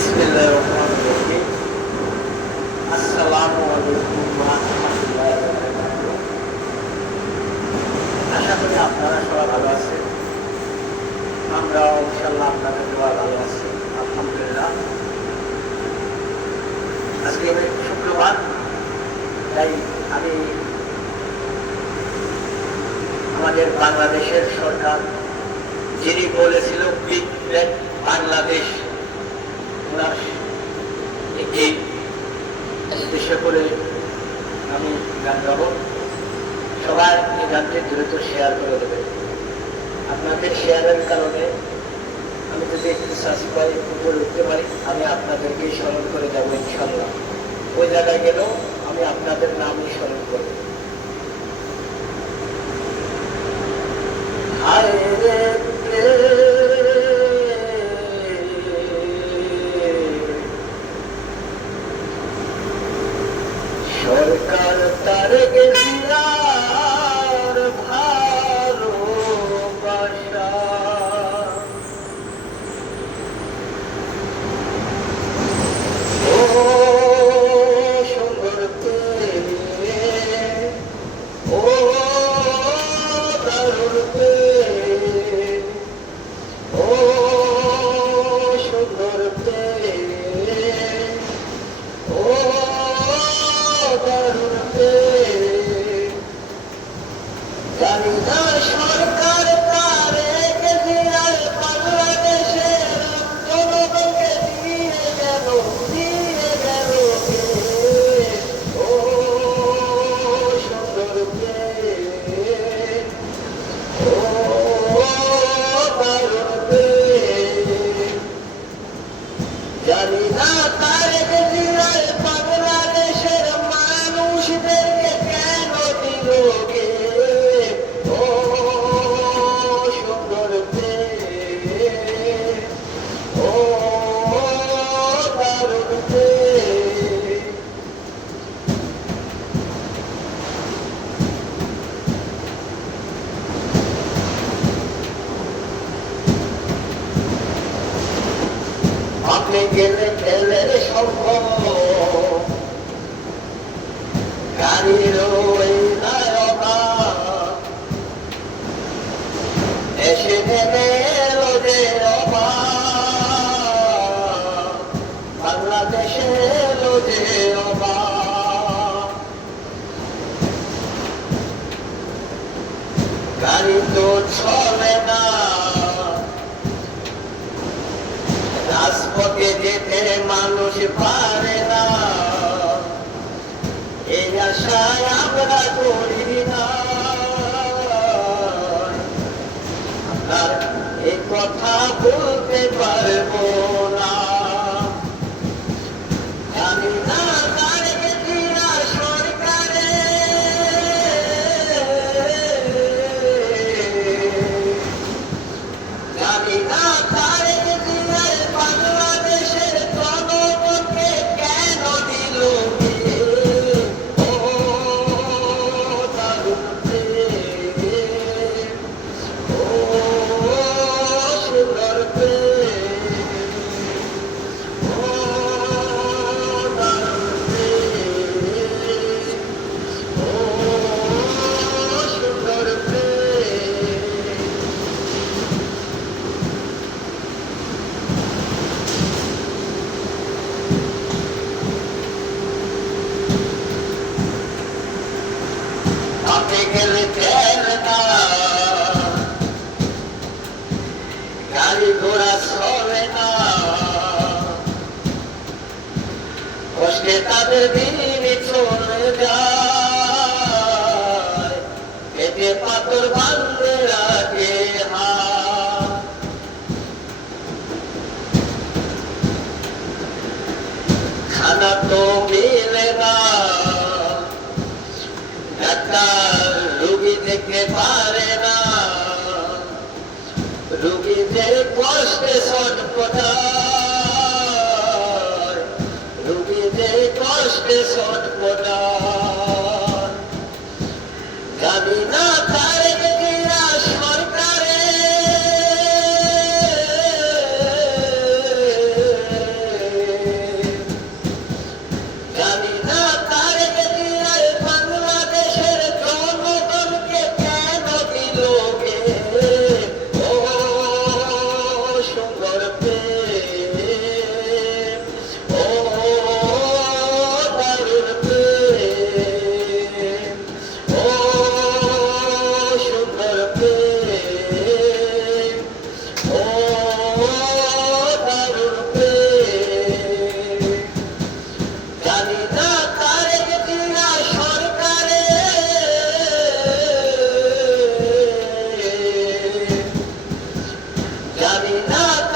বিসমিল্লাহির রহমানির রহিম। আসসালামু আলাইকুম ওয়া রাহমাতুল্লাহি ওয়া বারাকাতুহু। আশা করি আপনারা সবাই ভালো আছেন। আমরাও ইনশাআল্লাহ আপনাদের দোয়ায় ভালো আছি, আলহামদুলিল্লাহ। আজকে শুক্রবার, তাই আমি আমাদের বাংলাদেশের সরকার যিনি বলেছিল বিগ ব্যাং বাংলাদেশ, ওনার একটি উদ্দেশ্য করে আমি গান গাবো। সবাই এই গানটি দ্রুত শেয়ার করে দেবে। আপনাদের শেয়ারের কারণে আমি যদি একটু সাবস্ক্রাইব উপরে উঠতে পারি, আমি আপনাদেরকে স্মরণ করে যাবো ইনশাল্লাহ। ওই জায়গায় গেলেও আমি আপনাদের নামই স্মরণ করবো। সরকার তার গেছিলার ভালোবাসা, ও সুন্দর পেয়ে, ও দারুণ পেয়ে, ও সুন্দর পেয়ে, ও জানি না সরকার পারে গেছিলার বাংলাদেশের জনগণকে দিয়ে গেল ও সুন্দর ও দারুণ জানি না তার গেছিলার বাংলাদেশের মানুষদেরকে কেন দিল গে, ও সুন্দর ও দারুণ আপনি গেলে গেলে সম্ভব গাড়ির ওই নায়কা এসে নেমে এলো যে অবা, বাংলাদেশে এলো যে অবা। গাড়ি তো চলে না, রাজপথে যেতে মানুষ পারে না, এই আশায় আমরা করি না। আপনার এই কথা বলতে পারবো না, জানি না তার গেছিলা সরকারে জানি না তার বাংলাদেশের জনগণকে কেন দিল ও দারুণ ও সুন্দর ও দারুণ ও সুন্দর আপনি গেলে তেল না, গাড়ি ঘোড়া চলে না, কষ্টে তাদের দিন চলে যায়, পেটে পাথর বাঁধে রাখে হাত। খানা তো মিলে না, ডাক্তার রুগী দেখতে পারে না, রুগী যে কষ্টে ছটফটায়, রুগী যে কষ্টে ছটফটায়, জানি না তার গেছিলা সরকারে থাক